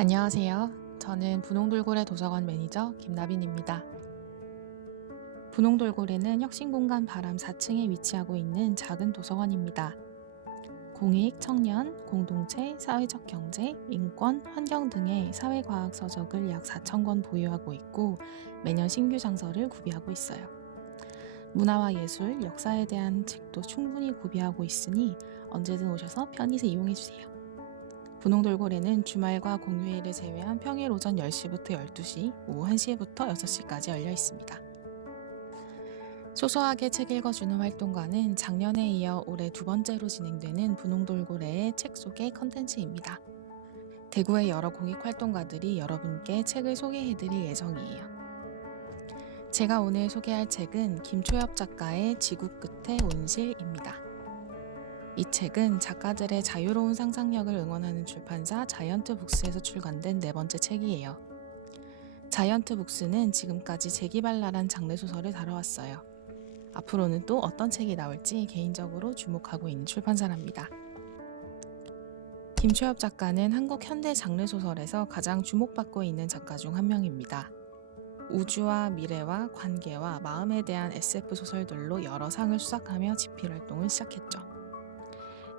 안녕하세요. 저는 분홍돌고래 도서관 매니저 김나빈입니다. 분홍돌고래는 혁신공간 바람 4층에 위치하고 있는 작은 도서관입니다. 공익, 청년, 공동체, 사회적 경제, 인권, 환경 등의 사회과학 서적을 약 4,000권 보유하고 있고 매년 신규 장서를 구비하고 있어요. 문화와 예술, 역사에 대한 책도 충분히 구비하고 있으니 언제든 오셔서 편히 이용해주세요. 분홍돌고래는 주말과 공휴일을 제외한 평일 오전 10시부터 12시, 오후 1시부터 6시까지 열려 있습니다. 소소하게 책 읽어주는 활동가는 작년에 이어 올해 두 번째로 진행되는 분홍돌고래의 책 소개 컨텐츠입니다. 대구의 여러 공익 활동가들이 여러분께 책을 소개해드릴 예정이에요. 제가 오늘 소개할 책은 김초엽 작가의 지구 끝의 온실입니다. 이 책은 작가들의 자유로운 상상력을 응원하는 출판사 자이언트 북스에서 출간된 네 번째 책이에요. 자이언트 북스는 지금까지 재기발랄한 장르 소설을 다뤄왔어요. 앞으로는 또 어떤 책이 나올지 개인적으로 주목하고 있는 출판사랍니다. 김초엽 작가는 한국 현대 장르 소설에서 가장 주목받고 있는 작가 중 한 명입니다. 우주와 미래와 관계와 마음에 대한 SF 소설들로 여러 상을 수상하며 집필 활동을 시작했죠.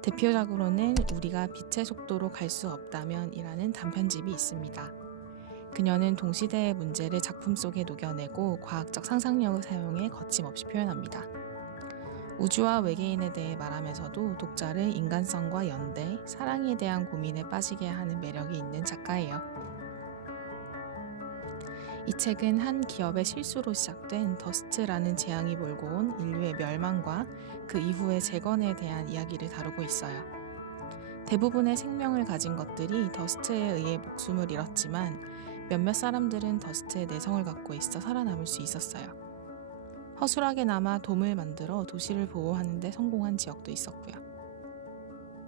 대표작으로는 우리가 빛의 속도로 갈 수 없다면 이라는 단편집이 있습니다. 그녀는 동시대의 문제를 작품 속에 녹여내고 과학적 상상력을 사용해 거침없이 표현합니다. 우주와 외계인에 대해 말하면서도 독자를 인간성과 연대, 사랑에 대한 고민에 빠지게 하는 매력이 있는 작가예요. 이 책은 한 기업의 실수로 시작된 더스트라는 재앙이 몰고 온 인류의 멸망과 그 이후의 재건에 대한 이야기를 다루고 있어요. 대부분의 생명을 가진 것들이 더스트에 의해 목숨을 잃었지만 몇몇 사람들은 더스트의 내성을 갖고 있어 살아남을 수 있었어요. 허술하게 남아 돔을 만들어 도시를 보호하는 데 성공한 지역도 있었고요.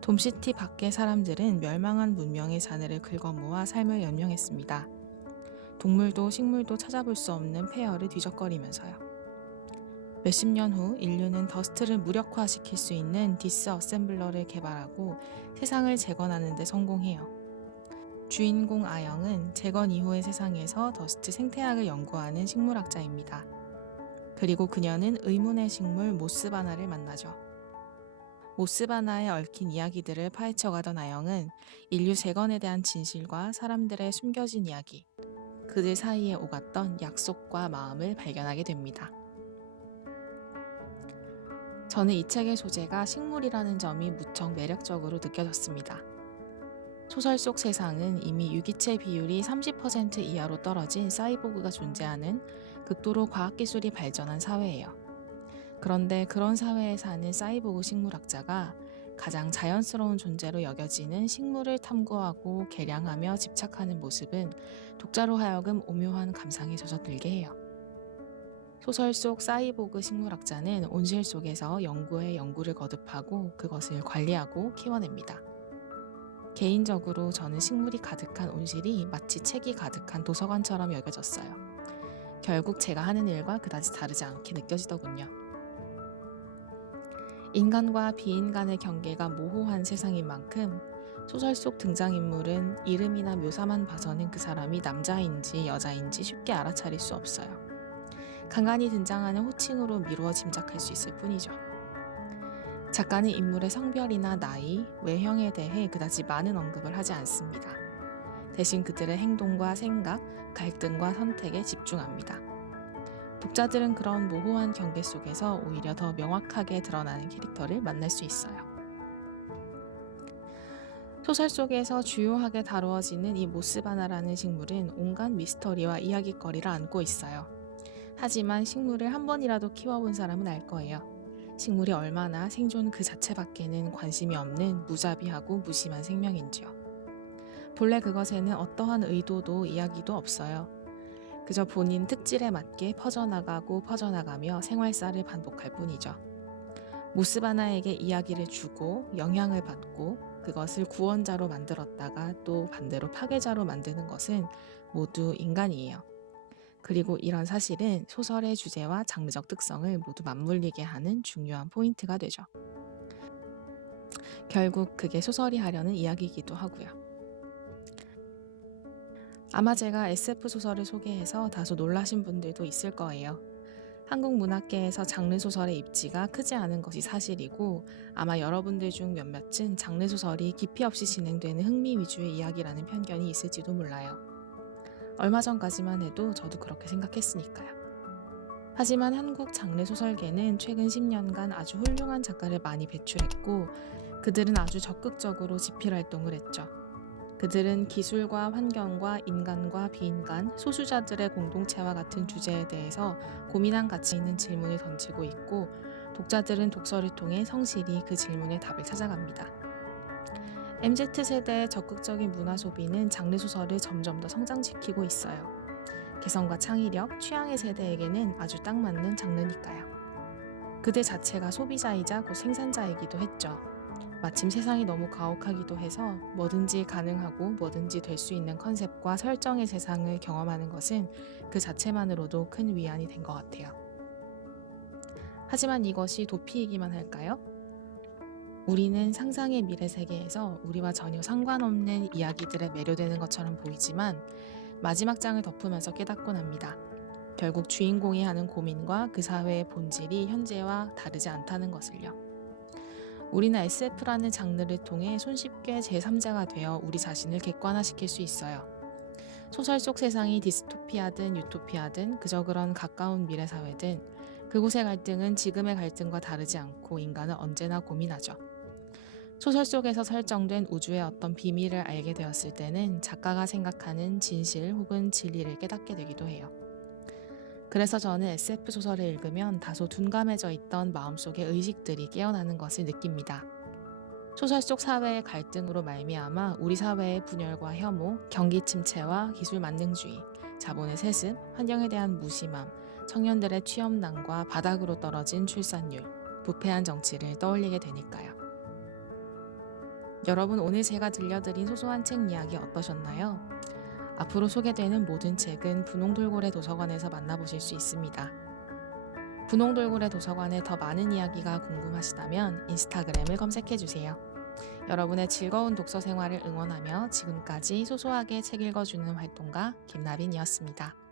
돔시티 밖의 사람들은 멸망한 문명의 잔해를 긁어모아 삶을 연명했습니다. 동물도 식물도 찾아볼 수 없는 폐허를 뒤적거리면서요. 몇십 년 후 인류는 더스트를 무력화시킬 수 있는 디스어셈블러를 개발하고 세상을 재건하는 데 성공해요. 주인공 아영은 재건 이후의 세상에서 더스트 생태학을 연구하는 식물학자입니다. 그리고 그녀는 의문의 식물 모스바나를 만나죠. 모스바나에 얽힌 이야기들을 파헤쳐가던 아영은 인류 재건에 대한 진실과 사람들의 숨겨진 이야기, 그들 사이에 오갔던 약속과 마음을 발견하게 됩니다. 저는 이 책의 소재가 식물이라는 점이 무척 매력적으로 느껴졌습니다. 소설 속 세상은 이미 유기체 비율이 30% 이하로 떨어진 사이보그가 존재하는 극도로 과학기술이 발전한 사회예요. 그런데 그런 사회에 사는 사이보그 식물학자가 가장 자연스러운 존재로 여겨지는 식물을 탐구하고 개량하며 집착하는 모습은 독자로 하여금 오묘한 감상에 젖어들게 해요. 소설 속 사이보그 식물학자는 온실 속에서 연구에 연구를 거듭하고 그것을 관리하고 키워냅니다. 개인적으로 저는 식물이 가득한 온실이 마치 책이 가득한 도서관처럼 여겨졌어요. 결국 제가 하는 일과 그다지 다르지 않게 느껴지더군요. 인간과 비인간의 경계가 모호한 세상인 만큼 소설 속 등장인물은 이름이나 묘사만 봐서는 그 사람이 남자인지 여자인지 쉽게 알아차릴 수 없어요. 간간히 등장하는 호칭으로 미루어 짐작할 수 있을 뿐이죠. 작가는 인물의 성별이나 나이, 외형에 대해 그다지 많은 언급을 하지 않습니다. 대신 그들의 행동과 생각, 갈등과 선택에 집중합니다. 독자들은 그런 모호한 경계 속에서 오히려 더 명확하게 드러나는 캐릭터를 만날 수 있어요. 소설 속에서 주요하게 다루어지는 이 모스바나라는 식물은 온갖 미스터리와 이야깃거리를 안고 있어요. 하지만 식물을 한 번이라도 키워본 사람은 알 거예요. 식물이 얼마나 생존 그 자체밖에는 관심이 없는 무자비하고 무심한 생명인지요. 본래 그것에는 어떠한 의도도 이야기도 없어요. 그저 본인 특질에 맞게 퍼져나가며 생활사를 반복할 뿐이죠. 모스바나에게 이야기를 주고 영향을 받고 그것을 구원자로 만들었다가 또 반대로 파괴자로 만드는 것은 모두 인간이에요. 그리고 이런 사실은 소설의 주제와 장르적 특성을 모두 맞물리게 하는 중요한 포인트가 되죠. 결국 그게 소설이 하려는 이야기이기도 하고요. 아마 제가 SF 소설을 소개해서 다소 놀라신 분들도 있을 거예요. 한국 문학계에서 장르 소설의 입지가 크지 않은 것이 사실이고, 아마 여러분들 중 몇몇은 장르 소설이 깊이 없이 진행되는 흥미 위주의 이야기라는 편견이 있을지도 몰라요. 얼마 전까지만 해도 저도 그렇게 생각했으니까요. 하지만 한국 장르 소설계는 최근 10년간 아주 훌륭한 작가를 많이 배출했고, 그들은 아주 적극적으로 집필 활동을 했죠. 그들은 기술과 환경과 인간과 비인간, 소수자들의 공동체와 같은 주제에 대해서 고민한 가치 있는 질문을 던지고 있고, 독자들은 독서를 통해 성실히 그 질문의 답을 찾아갑니다. MZ세대의 적극적인 문화 소비는 장르 소설을 점점 더 성장시키고 있어요. 개성과 창의력, 취향의 세대에게는 아주 딱 맞는 장르니까요. 그들 자체가 소비자이자 곧 생산자이기도 했죠. 마침 세상이 너무 가혹하기도 해서 뭐든지 가능하고 뭐든지 될 수 있는 컨셉과 설정의 세상을 경험하는 것은 그 자체만으로도 큰 위안이 된 것 같아요. 하지만 이것이 도피이기만 할까요? 우리는 상상의 미래 세계에서 우리와 전혀 상관없는 이야기들에 매료되는 것처럼 보이지만 마지막 장을 덮으면서 깨닫곤 합니다. 결국 주인공이 하는 고민과 그 사회의 본질이 현재와 다르지 않다는 것을요. 우리는 SF라는 장르를 통해 손쉽게 제3자가 되어 우리 자신을 객관화시킬 수 있어요. 소설 속 세상이 디스토피아든 유토피아든 그저 그런 가까운 미래 사회든 그곳의 갈등은 지금의 갈등과 다르지 않고 인간은 언제나 고민하죠. 소설 속에서 설정된 우주의 어떤 비밀을 알게 되었을 때는 작가가 생각하는 진실 혹은 진리를 깨닫게 되기도 해요. 그래서 저는 SF 소설을 읽으면 다소 둔감해져 있던 마음속의 의식들이 깨어나는 것을 느낍니다. 소설 속 사회의 갈등으로 말미암아 우리 사회의 분열과 혐오, 경기 침체와 기술 만능주의, 자본의 세습, 환경에 대한 무심함, 청년들의 취업난과 바닥으로 떨어진 출산율, 부패한 정치를 떠올리게 되니까요. 여러분, 오늘 제가 들려드린 소소한 책 이야기 어떠셨나요? 앞으로 소개되는 모든 책은 분홍돌고래 도서관에서 만나보실 수 있습니다. 분홍돌고래 도서관의 더 많은 이야기가 궁금하시다면 인스타그램을 검색해주세요. 여러분의 즐거운 독서 생활을 응원하며 지금까지 소소하게 책 읽어주는 활동가 김나빈이었습니다.